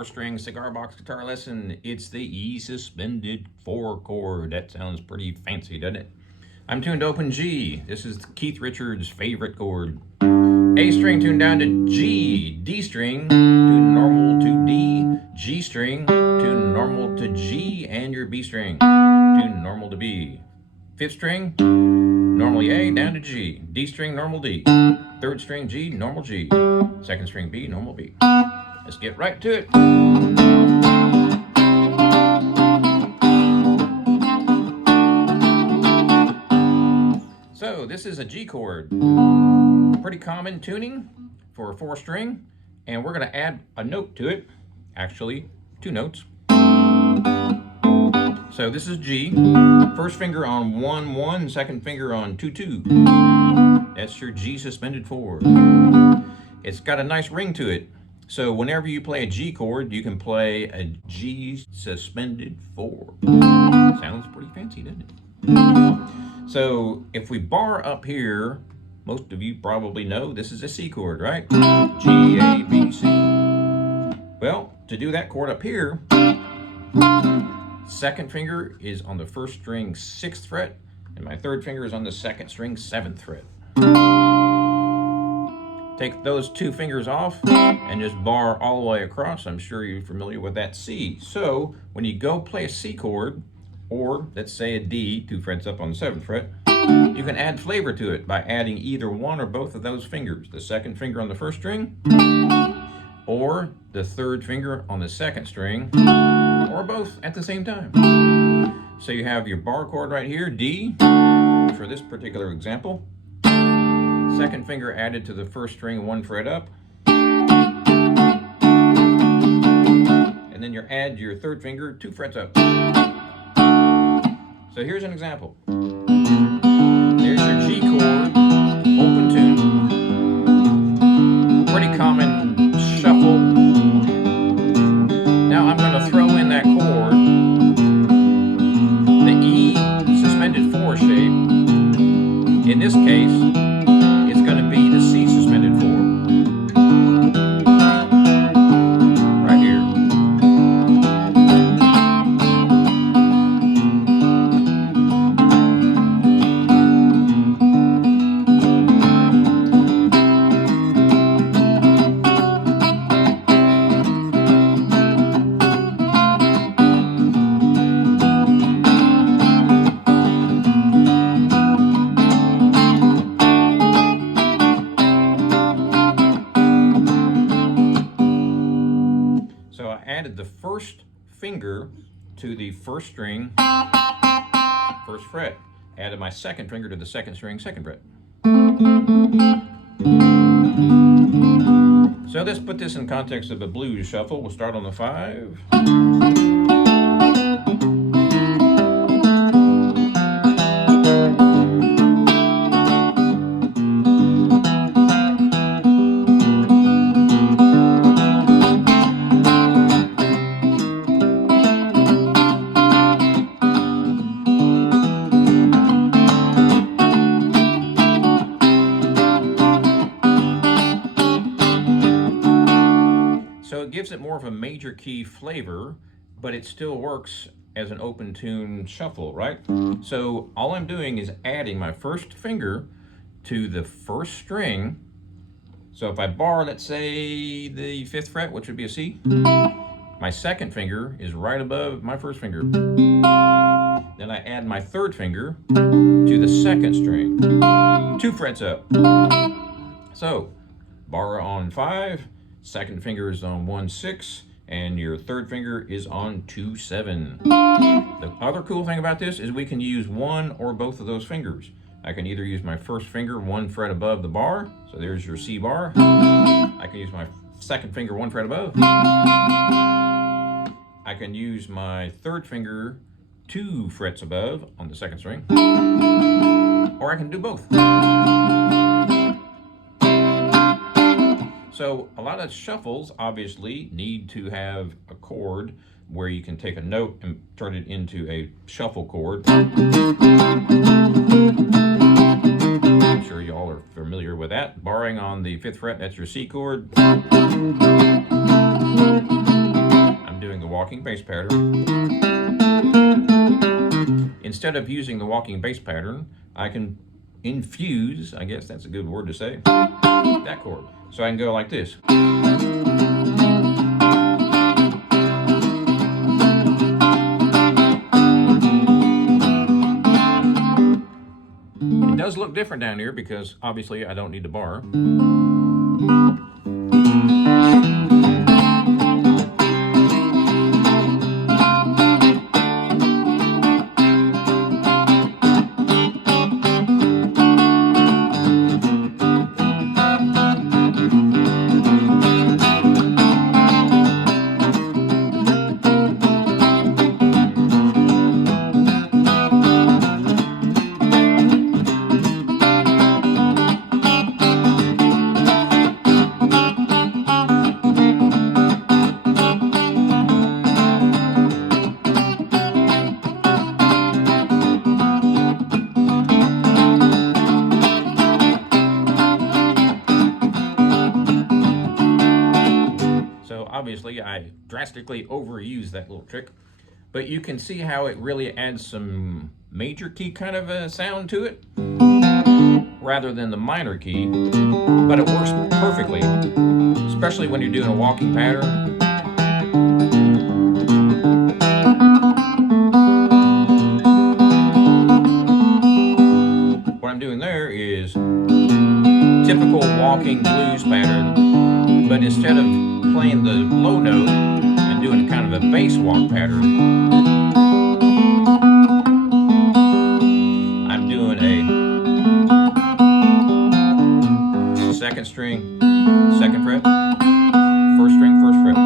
4-string cigar box guitar lesson. It's the E suspended 4 chord. That sounds pretty fancy, doesn't it? I'm tuned to open G. This is Keith Richards' favorite chord. A string tuned down to G, D string tuned normal to D, G string tuned normal to G, and your B string tuned normal to B. 5th string, normally A, down to G, D string, normal D, 3rd string G, normal G, 2nd string B, normal B. Let's get right to it. So this is a G chord, pretty common tuning for a 4-string, and we're going to add a note to it, actually 2 notes. So this is G, first finger on 1 1, second finger on 2 2. That's your G suspended 4. It's got a nice ring to it. So whenever you play a G chord, you can play a G suspended 4. Sounds pretty fancy, doesn't it? So if we bar up here, most of you probably know this is a C chord, right? G, A, B, C. Well, to do that chord up here, 2nd finger is on the 1st string 6th fret, and my 3rd finger is on the 2nd string 7th fret. Take those 2 fingers off and just bar all the way across. I'm sure you're familiar with that C. So when you go play a C chord, or let's say a D, 2 frets up on the 7th fret, you can add flavor to it by adding either one or both of those fingers, the 2nd finger on the 1st string, or the 3rd finger on the 2nd string, or both at the same time. So you have your bar chord right here, D, for this particular example. 2nd finger added to the 1st string 1 fret up. And then you add your 3rd finger 2 frets up. So here's an example. There's your G chord, open tune. Pretty common shuffle. Now I'm going to throw in that chord, the E suspended 4 shape. In this case, it's going to be the C suspended 4. Right here. Added the 1st finger to the 1st string, 1st fret. Added my 2nd finger to the 2nd string, 2nd fret. So let's put this in context of a blues shuffle. We'll start on the 5. So it gives it more of a major key flavor, but it still works as an open tune shuffle, right? So all I'm doing is adding my 1st finger to the 1st string. So if I bar, let's say the 5th fret, which would be a C, my 2nd finger is right above my 1st finger. Then I add my 3rd finger to the 2nd string, 2 frets up. So bar on 5, 2nd finger is on 1 6, and your 3rd finger is on 2 7. The other cool thing about this is we can use one or both of those fingers. I can either use my 1st finger 1 fret above the bar, so there's your C bar. I can use my 2nd finger 1 fret above. I can use my 3rd finger 2 frets above on the 2nd string, or I can do both. So a lot of shuffles obviously need to have a chord where you can take a note and turn it into a shuffle chord. I'm sure y'all are familiar with that. Barring on the 5th fret, that's your C chord. I'm doing the walking bass pattern. Instead of using the walking bass pattern, I can infuse, I guess that's a good word to say, that chord. So I can go like this. It does look different down here because obviously I don't need the bar. Obviously, I drastically overused that little trick, but you can see how it really adds some major key kind of a sound to it rather than the minor key, but it works perfectly, especially when you're doing a walking pattern. What I'm doing there is typical walking blues pattern, but instead of playing the low note and doing kind of a bass walk pattern, I'm doing a second string, second fret, first string, first fret.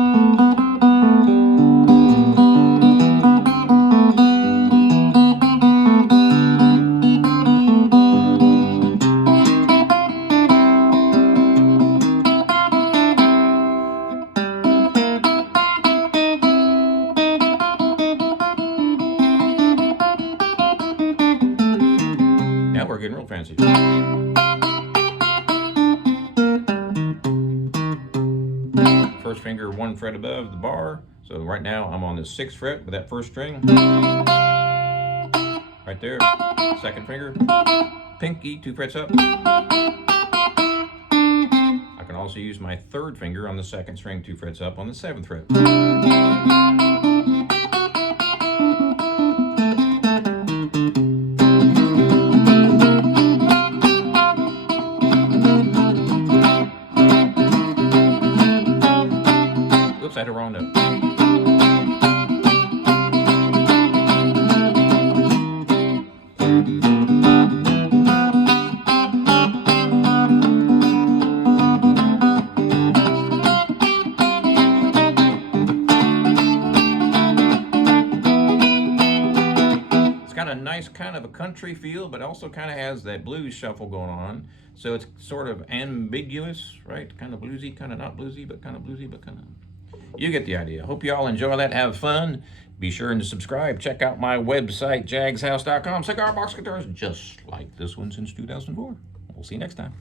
Now we're getting real fancy. First finger 1 fret above the bar. So right now I'm on the 6th fret with that first string. Right there. Second finger. Pinky 2 frets up. I can also use my 3rd finger on the 2nd string 2 frets up on the 7th fret. Oops, I had a wrong note. Got a nice kind of a country feel, but also kind of has that blues shuffle going on. So it's sort of ambiguous, right? Kind of bluesy, kind of not bluesy, but kind of bluesy, but kind of... You get the idea. Hope you all enjoy that, have fun. Be sure to subscribe. Check out my website, jagshouse.com. Cigar box guitars just like this one since 2004. We'll see you next time.